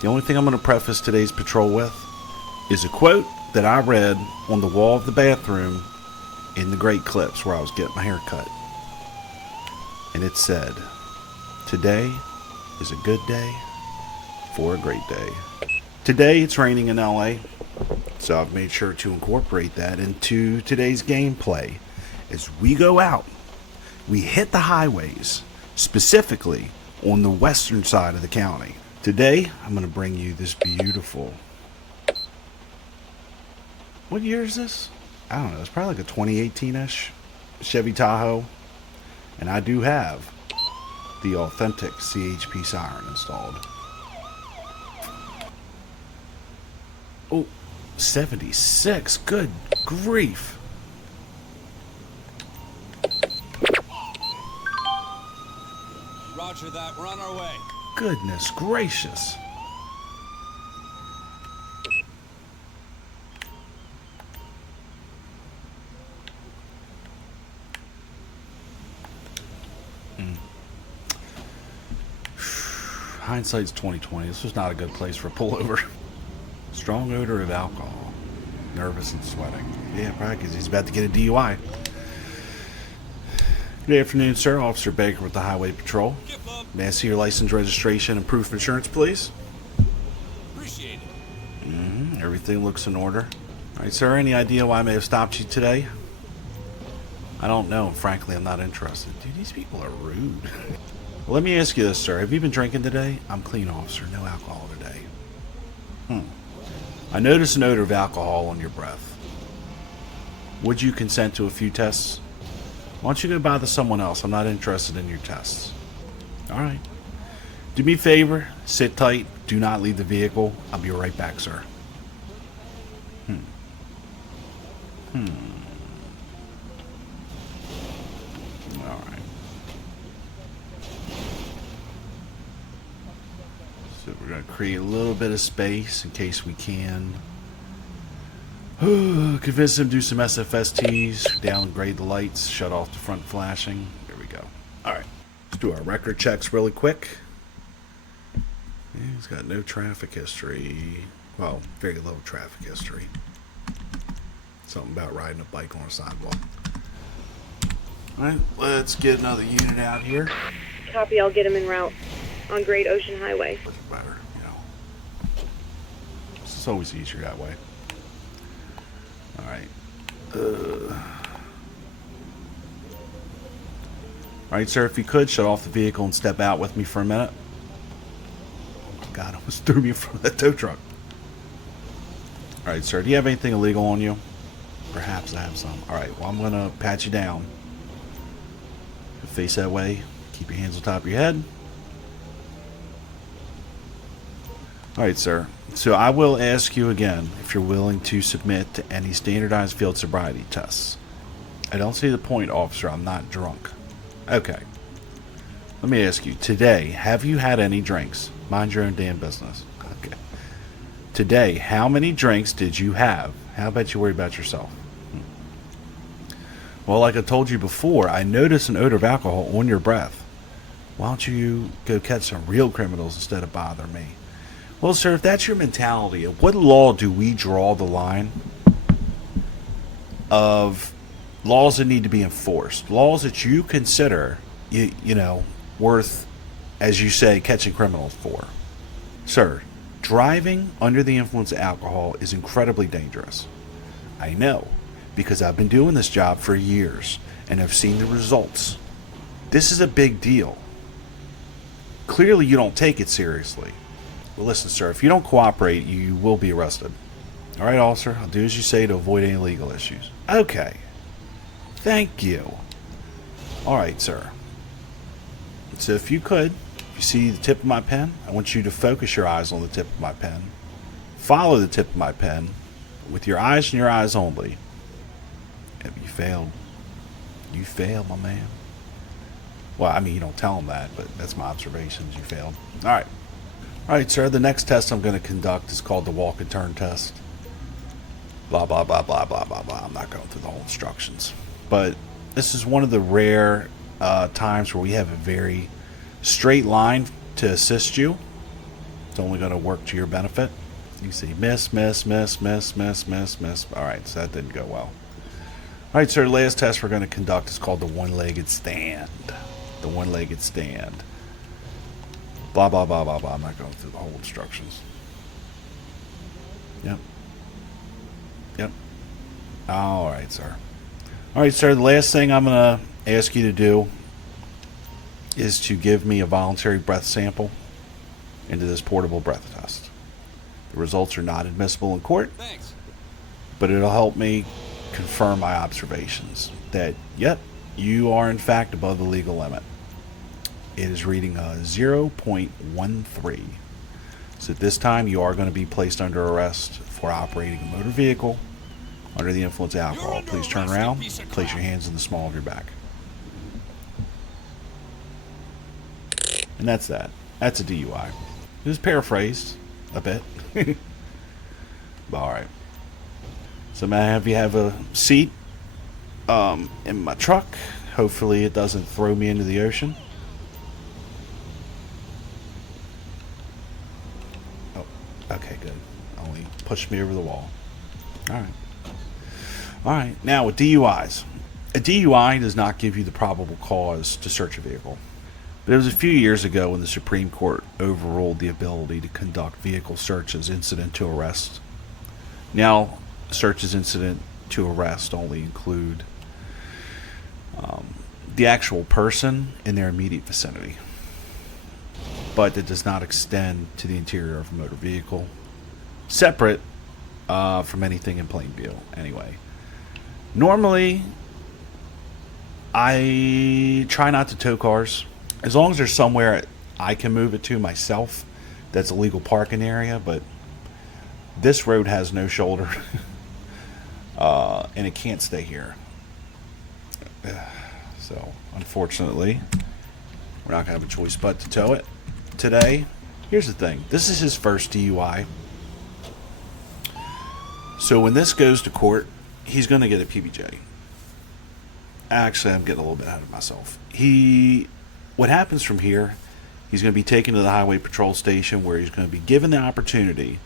The only thing I'm going to preface today's patrol with is a quote that I read on the wall of the bathroom in the Great Clips where I was getting my hair cut. And it said, "Today is a good day for a great day." Today it's raining in LA, so I've made sure to incorporate that into today's gameplay. As we go out, we hit the highways, specifically on the western side of the county. Today, I'm going to bring you this beautiful... What year is this? I don't know. It's probably like a 2018-ish Chevy Tahoe. And I do have the authentic CHP siren installed. Oh, 76. Good grief. Roger that. We're on our way. Goodness gracious. Hindsight's 2020. This was not a good place for a pullover. Strong odor of alcohol. Nervous and sweating. Yeah, probably because he's about to get a DUI. Good afternoon, sir. Officer Baker with the Highway Patrol. May I see your license, registration, and proof of insurance, please? Appreciate it. Everything looks in order. All right, sir. Any idea why I may have stopped you today? I don't know. Frankly, I'm not interested. Dude, these people are rude. Well, let me ask you this, sir. Have you been drinking today? I'm clean, officer. No alcohol today. I noticed an odor of alcohol on your breath. Would you consent to a few tests? Why don't you go bother someone else? I'm not interested in your tests. All right. Do me a favor. Sit tight. Do not leave the vehicle. I'll be right back, sir. All right. So we're going to create a little bit of space in case we can. Convince them to do some SFSTs, downgrade the lights, shut off the front flashing. There we go. All right. Let's do our record checks really quick. Yeah, he's got no traffic history. Well, very low traffic history. Something about riding a bike on a sidewalk. All right, let's get another unit out here. Copy, I'll get him en route on Great Ocean Highway. Looking better, you know. It's always easier that way. All right. All right, sir, if you could, shut off the vehicle and step out with me for a minute. Oh, God, almost threw me in front of that tow truck. All right, sir, do you have anything illegal on you? Perhaps I have some. All right, well, I'm going to pat you down. Face that way. Keep your hands on top of your head. All right, sir. So I will ask you again if you're willing to submit to any standardized field sobriety tests. I don't see the point, officer. I'm not drunk. Okay. Let me ask you, today, have you had any drinks? Mind your own damn business. Okay. Today, how many drinks did you have? How about you worry about yourself? Well, like I told you before, I noticed an odor of alcohol on your breath. Why don't you go catch some real criminals instead of bothering me? Well, sir, if that's your mentality, at what law do we draw the line of laws that need to be enforced? Laws that you consider, you know, worth, as you say, catching criminals for. Sir, driving under the influence of alcohol is incredibly dangerous. I know, because I've been doing this job for years and I've seen the results. This is a big deal. Clearly you don't take it seriously. Well, listen, sir, if you don't cooperate, you will be arrested. All right, officer, I'll do as you say to avoid any legal issues. Okay. Thank you. All right, sir. So if you could, if you see the tip of my pen, I want you to focus your eyes on the tip of my pen. Follow the tip of my pen with your eyes and your eyes only. Yep, you failed. You failed, my man. Well, I mean, you don't tell them that, but that's my observations. You failed. All right. All right, sir. The next test I'm going to conduct is called the walk and turn test. Blah, blah, blah, blah, blah, blah, blah. I'm not going through the whole instructions. But this is one of the rare times where we have a very straight line to assist you. So only going to work to your benefit. You see, miss, miss, miss, miss, miss, miss, miss. All right, so that didn't go well. All right, sir, the last test we're going to conduct is called the one-legged stand. The one-legged stand. Blah, blah, blah, blah, blah. I'm not going through the whole instructions. Yep. Yep. All right, sir. All right, sir, the last thing I'm going to ask you to do is to give me a voluntary breath sample into this portable breath test. The results are not admissible in court, Thanks. but it'll help me confirm my observations that, yep, you are in fact above the legal limit. It is reading a 0.13. So at this time, you are going to be placed under arrest for operating a motor vehicle under the influence of alcohol. Please turn around, place your hands in the small of your back. And that's that. That's a DUI. It was paraphrased a bit. All right. So may I have you have a seat in my truck? Hopefully it doesn't throw me into the ocean. Oh, okay, good. Only push me over the wall. All right. All right. Now with DUIs. A DUI does not give you the probable cause to search a vehicle. But it was a few years ago when the Supreme Court overruled the ability to conduct vehicle searches incident to arrest. Now, searches incident to arrest only include the actual person in their immediate vicinity, but it does not extend to the interior of a motor vehicle, separate from anything in plain view. Anyway, normally I try not to tow cars as long as there's somewhere I can move it to myself that's a legal parking area, but this road has no shoulder and it can't stay here. So unfortunately we're not gonna have a choice but to tow it today. Here's the thing, this is his first DUI, so when this goes to court he's gonna get a PBJ. Actually, I'm getting a little bit ahead of myself. What happens from here, he's going to be taken to the Highway Patrol station where he's going to be given the opportunity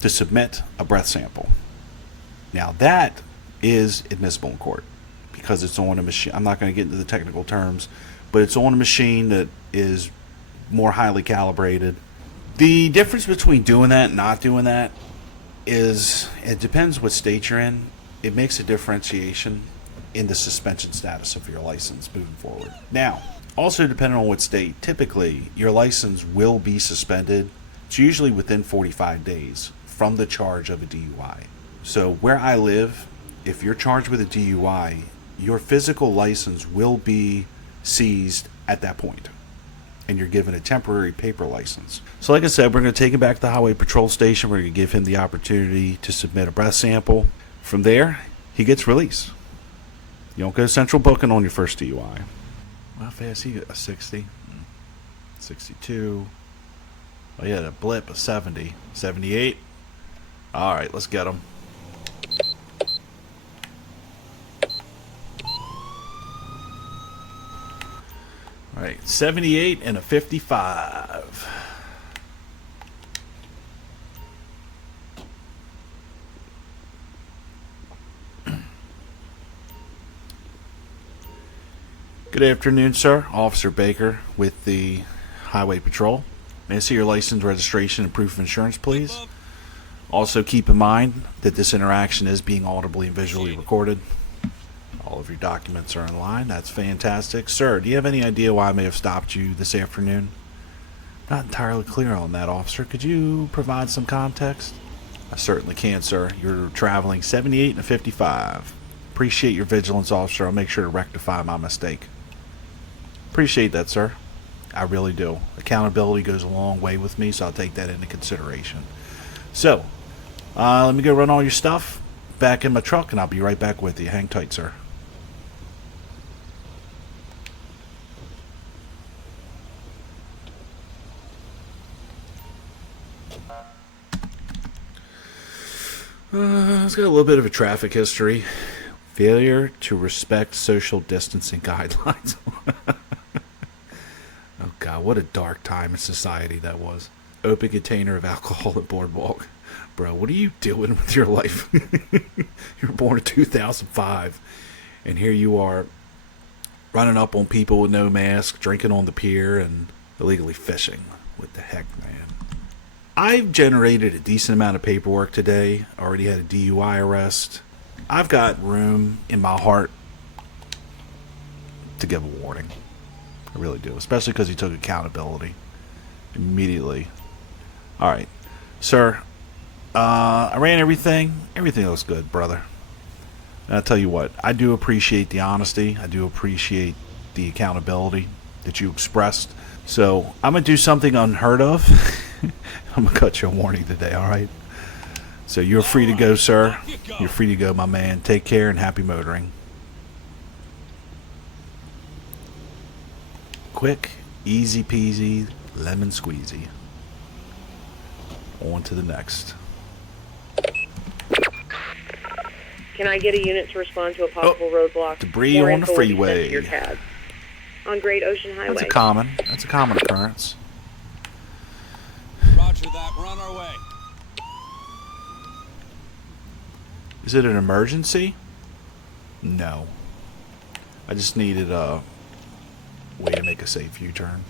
to submit a breath sample. Now that is admissible in court because it's on a machine. I'm not going to get into the technical terms, but it's on a machine that is more highly calibrated. The difference between doing that and not doing that is it depends what state you're in. It makes a differentiation in the suspension status of your license moving forward. Now, also depending on what state, typically your license will be suspended. It's usually within 45 days from the charge of a DUI. So where I live, if you're charged with a DUI, your physical license will be seized at that point, and you're given a temporary paper license. So like I said, we're going to take him back to the Highway Patrol station. We're going to give him the opportunity to submit a breath sample. From there, he gets released. You don't go to central booking on your first DUI. How fast he got? A 60? 62. Oh yeah, the blip, a 70. 78. Alright, let's get him. Alright, 78 and a 55. Good afternoon, sir. Officer Baker with the Highway Patrol. May I see your license, registration, and proof of insurance, please? Also, keep in mind that this interaction is being audibly and visually recorded. All of your documents are in line. That's fantastic. Sir, do you have any idea why I may have stopped you this afternoon? Not entirely clear on that, officer. Could you provide some context? I certainly can, sir. You're traveling 78 and a 55. Appreciate your vigilance, officer. I'll make sure to rectify my mistake. Appreciate that, sir. I really do. Accountability goes a long way with me, so I'll take that into consideration. So, let me go run all your stuff back in my truck, and I'll be right back with you. Hang tight, sir. It's got a little bit of a traffic history. Failure to respect social distancing guidelines. Oh God, what a dark time in society that was. open container of alcohol at Boardwalk. Bro, what are you doing with your life? You were born in 2005, and here you are running up on people with no mask, drinking on the pier, and illegally fishing. What the heck, man? I've generated a decent amount of paperwork today. Already had a DUI arrest. I've got room in my heart to give a warning. I really do, especially because he took accountability immediately. All right, sir. I ran everything. Everything looks good, brother. And I'll tell you what, I do appreciate the honesty. I do appreciate the accountability that you expressed. So I'm going to do something unheard of. I'm going to cut you a warning today, all right? So you're free to go, sir. You're free to go, my man. Take care and happy motoring. Quick, easy peasy, lemon squeezy. On to the next. Can I get a unit to respond to a possible roadblock? Debris More on the info will be sent to freeway. your tab. On Great Ocean Highway. That's a common occurrence. Roger that. We're on our way. Is it an emergency? No. I just needed a way to make a safe U-turn.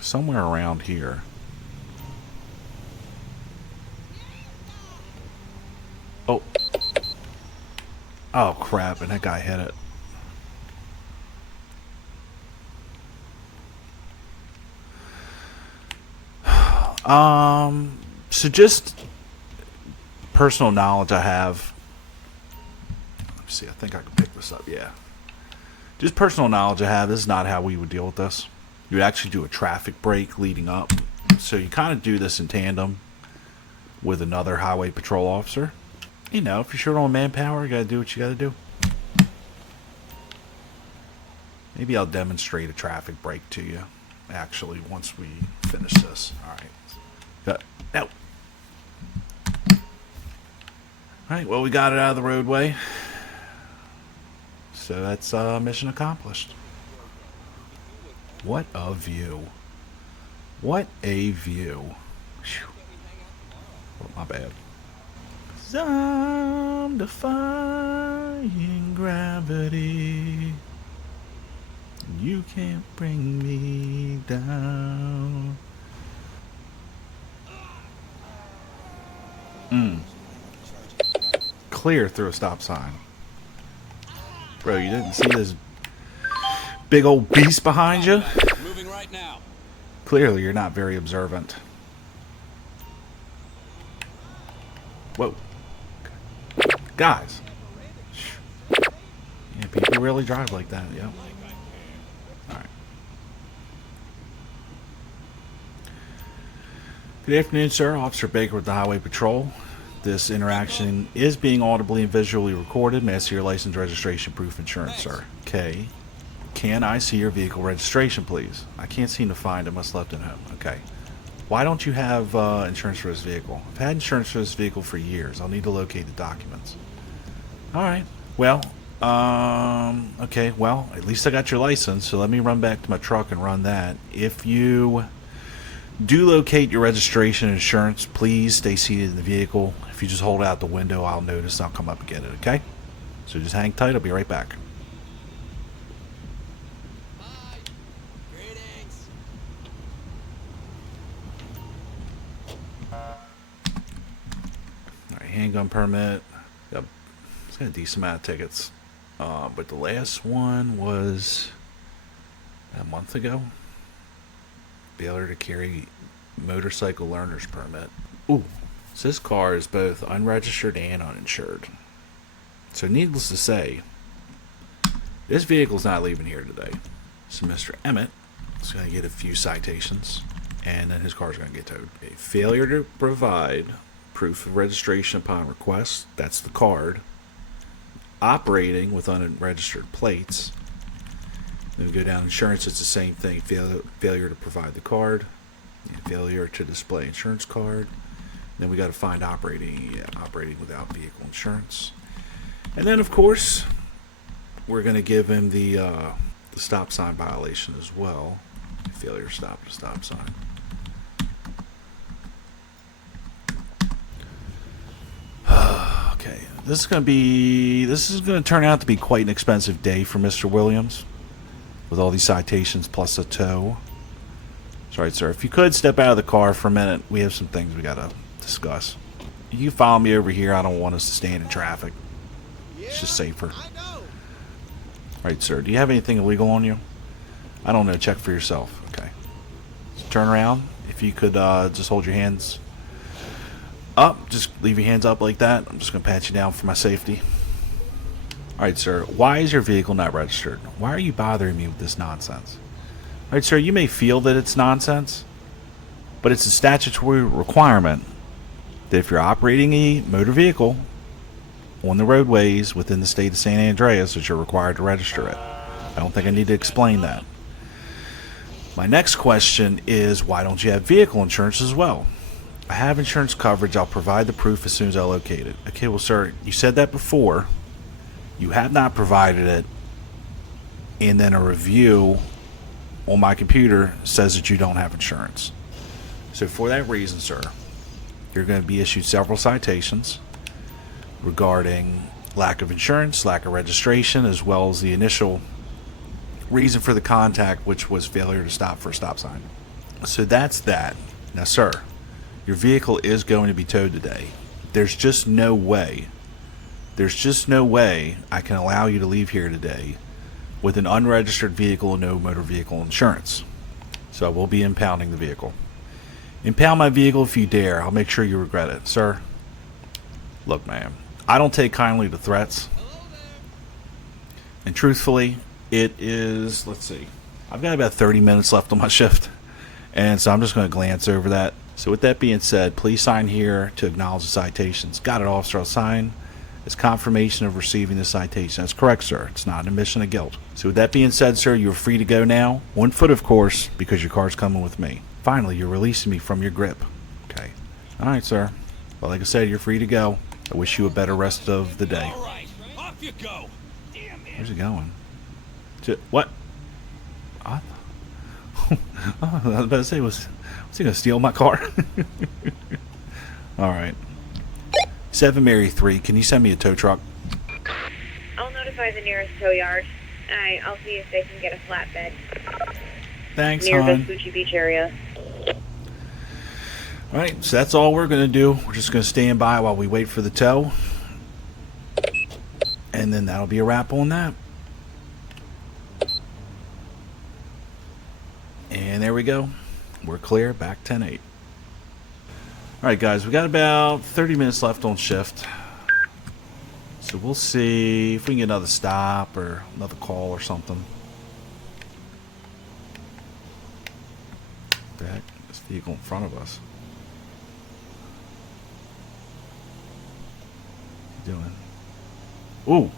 Somewhere around here. Oh. Oh, crap, and that guy hit it. So just personal knowledge I have. Let's see, I think I can pick this up, yeah. Just personal knowledge I have, this is not how we would deal with this. You would actually do a traffic break leading up. So you kind of do this in tandem with another highway patrol officer. You know, if you're short on manpower, you gotta do what you gotta do. Maybe I'll demonstrate a traffic break to you, actually, once we finish this. Alright. No. Alright, well, we got it out of the roadway. So that's mission accomplished. What a view. What a view. Whew. Oh, my bad. 'Cause I'm defying gravity. You can't bring me down. Clear through a stop sign. Bro, you didn't see this big old beast behind you? Moving right now. Clearly, you're not very observant. Whoa. Guys. Yeah, people really drive like that, yep. Alright. Good afternoon, sir. Officer Baker with the Highway Patrol. This interaction is being audibly and visually recorded. May I see your license, registration, proof, insurance, sir? Okay. Can I see your vehicle registration, please? I can't seem to find it. Must have left it at home. Okay. Why don't you have insurance for this vehicle? I've had insurance for this vehicle for years. I'll need to locate the documents. Alright. Well, okay. Well, at least I got your license, so let me run back to my truck and run that. If you do locate your registration and insurance, please stay seated in the vehicle. If you just hold out the window, I'll notice and I'll come up and get it, okay? So just hang tight. I'll be right back. Hi. Greetings. Alright, handgun permit. Yep. It's got a decent amount of tickets. But the last one was a month ago. Failure to carry motorcycle learner's permit. Ooh. So this car is both unregistered and uninsured. So needless to say, this vehicle's not leaving here today. So Mr. Emmett is going to get a few citations, and then his car's going to get towed. A failure to provide proof of registration upon request. That's the card. Operating with unregistered plates. Then we go down insurance. It's the same thing. Failure to provide the card. Failure to display insurance card. Then we got to find operating without vehicle insurance. And then, of course, we're going to give him the stop sign violation as well. Failure to stop at a stop sign. this is gonna turn out to be quite an expensive day for Mr. Williams, with all these citations plus a tow. Sorry, sir. If you could step out of the car for a minute, we have some things we gotta discuss. You follow me over here. I don't want us to stand in traffic. It's just safer. All right, sir. Do you have anything illegal on you? I don't know. Check for yourself. Okay. So turn around. If you could just hold your hands up. Just leave your hands up like that. I'm just going to pat you down for my safety. All right, sir. Why is your vehicle not registered? Why are you bothering me with this nonsense? All right, sir. You may feel that it's nonsense, but it's a statutory requirement that if you're operating a motor vehicle on the roadways within the state of San Andreas, that you're required to register it. I don't think I need to explain that. My next question is, why don't you have vehicle insurance as well? I have insurance coverage. I'll provide the proof as soon as I locate it. Okay, well, sir, you said that before. You have not provided it, and then a review on my computer says that you don't have insurance. So for that reason, sir, you're going to be issued several citations regarding lack of insurance, lack of registration, as well as the initial reason for the contact, which was failure to stop for a stop sign. So that's that. Now, sir, your vehicle is going to be towed today. There's just no way I can allow you to leave here today with an unregistered vehicle and no motor vehicle insurance. So I will be impounding the vehicle. Impound my vehicle if you dare. I'll make sure you regret it, sir. Look, ma'am, I don't take kindly to threats. And truthfully, it is, let's see, I've got about 30 minutes left on my shift. And so I'm just going to glance over that. So with that being said, please sign here to acknowledge the citations. Got it, officer. I'll sign as confirmation of receiving the citation. That's correct, sir. It's not an admission of guilt. So with that being said, sir, you're free to go now. On foot, of course, because your car's coming with me. Finally, you're releasing me from your grip. Okay. All right, sir. Well, like I said, you're free to go. I wish you a better rest of the day. All right, off you go. Damn it. Where's he going? What? I was about to say, was he going to steal my car? All right. 7 Mary 3, can you send me a tow truck? I'll notify the nearest tow yard. I'll see if they can get a flatbed. Thanks, near hon. Vespucci Beach area. All right, so that's all we're going to do. We're just going to stand by while we wait for the tow. And then that'll be a wrap on that. And there we go. We're clear. Back 10-8. All right, guys, we got about 30 minutes left on shift. So we'll see if we can get another stop or another call or something. What the heck? This vehicle in front of us. What are you doing? Ooh.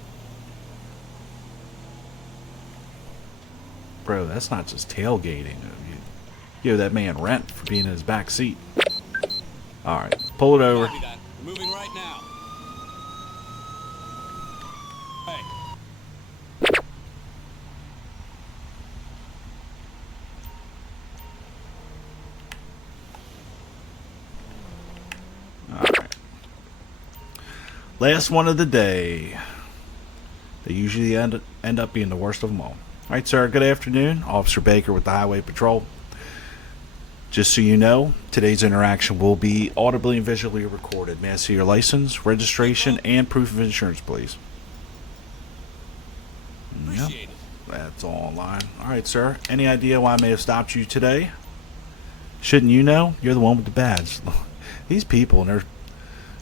Bro, that's not just tailgating. You owe that man rent for being in his back seat. Alright, pull it over. Copy that. Moving right now. Hey. Alright. Last one of the day. They usually end up being the worst of them all. Alright, sir, good afternoon. Officer Baker with the Highway Patrol. Just so you know, today's interaction will be audibly and visually recorded. May I see your license, registration, and proof of insurance, please? Yep, Appreciate it. that's all online. Alright, sir. Any idea why I may have stopped you today? Shouldn't you know? You're the one with the badge. These people and their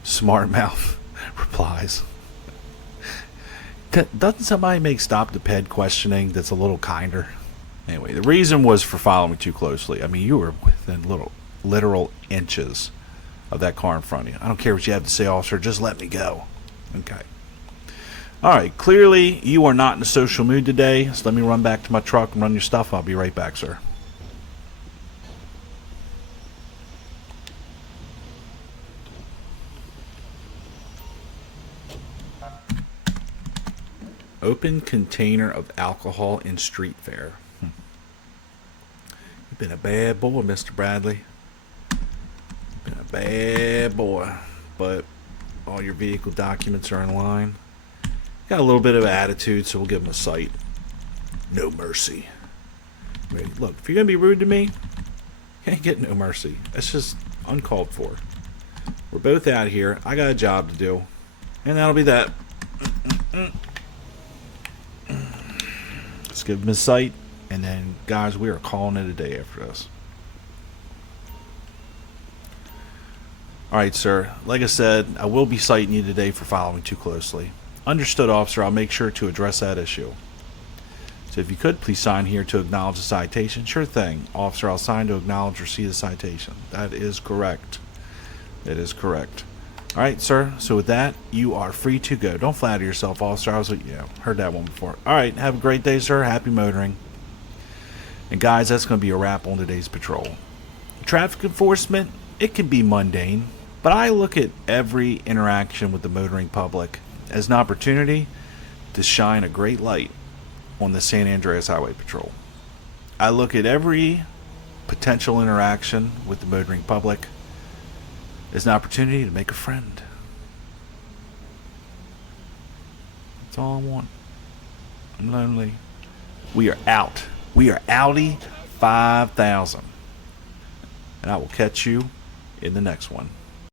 smart mouth replies. Doesn't somebody make stop the ped questioning that's a little kinder? Anyway, the reason was for following me too closely. I mean, you were within literal inches of that car in front of you. I don't care what you have to say, officer. Just let me go. Okay. All right. Clearly, you are not in a social mood today. So let me run back to my truck and run your stuff. I'll be right back, sir. Open container of alcohol in street fair. You've been a bad boy, Mr. Bradley. Been a bad boy. But All your vehicle documents are in line. Got a little bit of attitude, so we'll give him a cite. No mercy. Wait, look, if you're going to be rude to me, you can't get no mercy. That's just uncalled for. We're both out here. I got a job to do. And that'll be that. Let's give him a cite. And then, guys, we are calling it a day after this. Alright, sir. Like I said, I will be citing you today for following too closely. Understood, officer. I'll make sure to address that issue. So if you could, please sign here to acknowledge the citation. Sure thing. Officer, I'll sign to acknowledge receipt of the citation. That is correct. That is correct. Alright, sir. So with that, you are free to go. Don't flatter yourself, officer. I was, heard that one before. Alright, have a great day, sir. Happy motoring. And guys, that's going to be a wrap on today's patrol. Traffic enforcement, it can be mundane, but I look at every interaction with the motoring public as an opportunity to shine a great light on the San Andreas Highway Patrol. I look at every potential interaction with the motoring public as an opportunity to make a friend. That's all I want. I'm lonely. We are out. We are Audi 5000. And I will catch you in the next one.